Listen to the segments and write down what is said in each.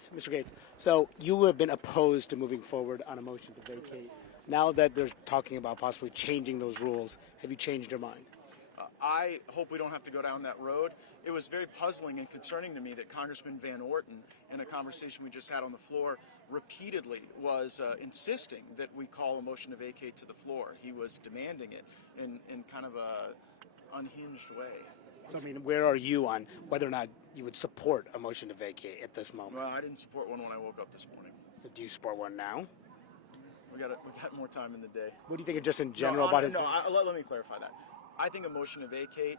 Gaetz, Mr. Gaetz. So you have been opposed to moving forward on a motion to vacate. Now that there's talking about possibly changing those rules, have you changed your mind? I hope we don't have to go down that road. It was very puzzling and concerning to me that Congressman Van Orten, in a conversation we just had on the floor, repeatedly was insisting that we call a motion to vacate to the floor. He was demanding it in kind of a unhinged way. So, I mean, where are you on whether or not you would support a motion to vacate at this moment? Well, I didn't support one when I woke up this morning. So do you support one now? We got more time in the day. What do you think just in general about his... Let me clarify that. I think a motion to vacate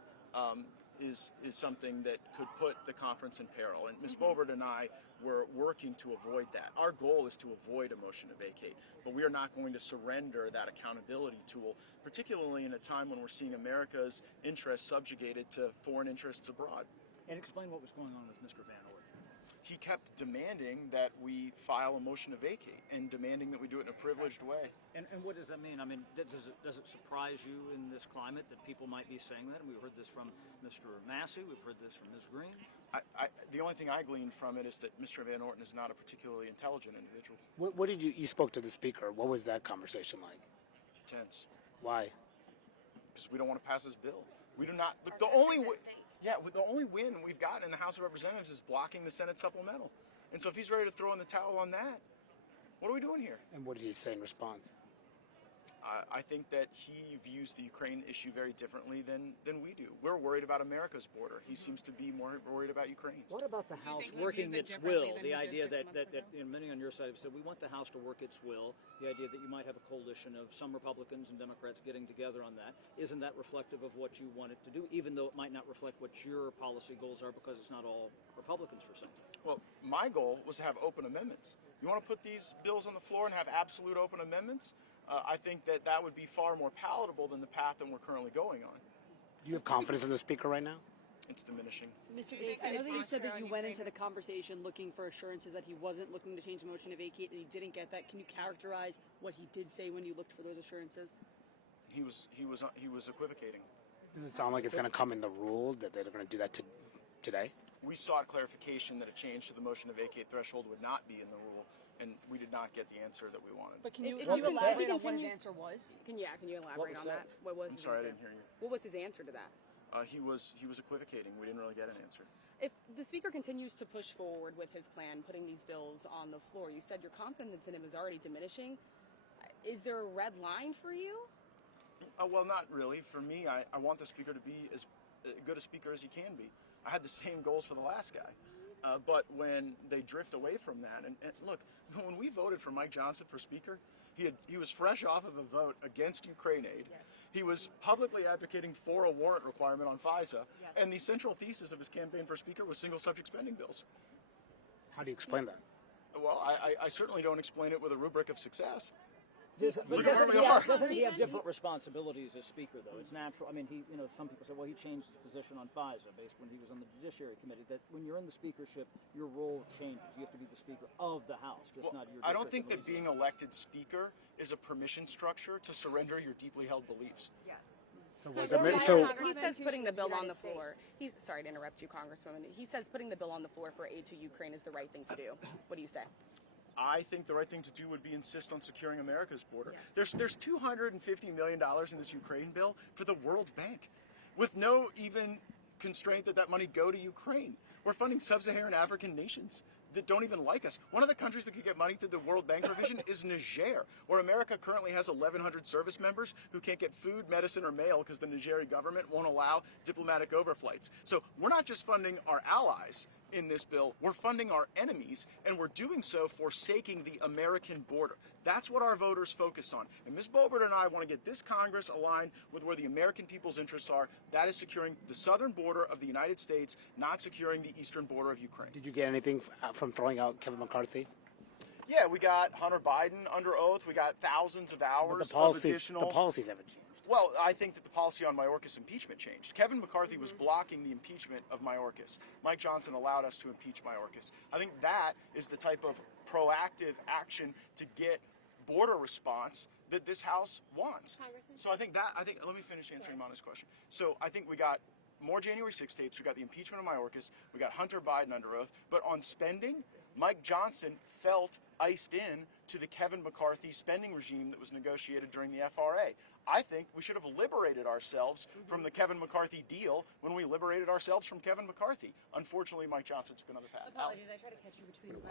is something that could put the conference in peril. And Ms. Boebert and I were working to avoid that. Our goal is to avoid a motion to vacate, but we are not going to surrender that accountability tool, particularly in a time when we're seeing America's interests subjugated to foreign interests abroad. And explain what was going on with Mr. Van Orten. He kept demanding that we file a motion to vacate and demanding that we do it in a privileged way. And what does that mean? I mean, does it surprise you in this climate that people might be saying that? And we've heard this from Mr. Massey, we've heard this from Ms. Green. The only thing I gleaned from it is that Mr. Van Orten is not a particularly intelligent individual. What did you spoke to the speaker? What was that conversation like? Tense. Why? Because we don't want to pass this bill. We do not. Look, the only win we've got in the House of Representatives is blocking the Senate supplemental. And so if he's ready to throw in the towel on that, what are we doing here? And what did he say in response? I think that he views the Ukraine issue very differently than we do. We're worried about America's border. He seems to be more worried about Ukraine's. What about the House working its will? The idea that many on your side have said we want the House to work its will. The idea that you might have a coalition of some Republicans and Democrats getting together on that. Isn't that reflective of what you want it to do, even though it might not reflect what your policy goals are because it's not all Republicans for something? Well, my goal was to have open amendments. You want to put these bills on the floor and have absolute open amendments? I think that would be far more palatable than the path that we're currently going on. Do you have confidence in the speaker right now? It's diminishing. Mr. Gaetz, I know that you said that you went into the conversation looking for assurances that he wasn't looking to change the motion to vacate and you didn't get that. Can you characterize what he did say when you looked for those assurances? He was equivocating. Does it sound like it's going to come in the rule that they're going to do that today? We sought clarification that a change to the motion to vacate threshold would not be in the rule, and we did not get the answer that we wanted. But can you elaborate on what his answer was? Can you elaborate on that? What was I'm sorry, I didn't hear you. What was his answer to that? He was equivocating. We didn't really get an answer. If the speaker continues to push forward with his plan, putting these bills on the floor, you said your confidence in him is already diminishing. Is there a red line for you? Well, not really. For me, I want the speaker to be as good a speaker as he can be. I had the same goals for the last guy. But when they drift away from that, and look, when we voted for Mike Johnson for speaker, he was fresh off of a vote against Ukraine aid. Yes. He was publicly advocating for a warrant requirement on FISA, and the central thesis of his campaign for speaker was single subject spending bills. How do you explain that? Well, I certainly don't explain it with a rubric of success. Doesn't he have different responsibilities as Speaker, though? It's natural. I mean, some people say, well, he changed his position on FISA based when he was on the Judiciary Committee. That when you're in the speakership, your role changes. You have to be the Speaker of the House, just not your. I don't think that being elected Speaker is a permission structure to surrender your deeply held beliefs. Yes. So He says putting the bill on the floor. Sorry to interrupt you, Congresswoman. He says putting the bill on the floor for aid to Ukraine is the right thing to do. What do you say? I think the right thing to do would be insist on securing America's border. Yes. There's $250 million in this Ukraine bill for the World Bank, with no even constraint that money go to Ukraine. We're funding sub-Saharan African nations that don't even like us. One of the countries that could get money through the World Bank provision is Niger, where America currently has 1,100 service members who can't get food, medicine, or mail because the Nigeri government won't allow diplomatic overflights. So we're not just funding our allies in this bill, we're funding our enemies, and we're doing so forsaking the American border. That's what our voters focused on. And Ms. Boebert and I want to get this Congress aligned with where the American people's interests are. That is securing the southern border of the United States, not securing the eastern border of Ukraine. Did you get anything from throwing out Kevin McCarthy? Yeah, we got Hunter Biden under oath. We got thousands of hours But the policies, of additional... The policies haven't changed. Well, I think that the policy on Mayorkas impeachment changed. Kevin McCarthy was blocking the impeachment of Mayorkas. Mike Johnson allowed us to impeach Mayorkas. I think that is the type of proactive action to get border response that this House wants. So let me finish answering Mana's question. So I think we got more January 6 tapes, we got the impeachment of Mayorkas, we got Hunter Biden under oath, but on spending, Mike Johnson felt iced in to the Kevin McCarthy spending regime that was negotiated during the FRA. I think we should have liberated ourselves from the Kevin McCarthy deal when we liberated ourselves from Kevin McCarthy. Unfortunately, Mike Johnson took another path. Apologies, I tried to catch you between.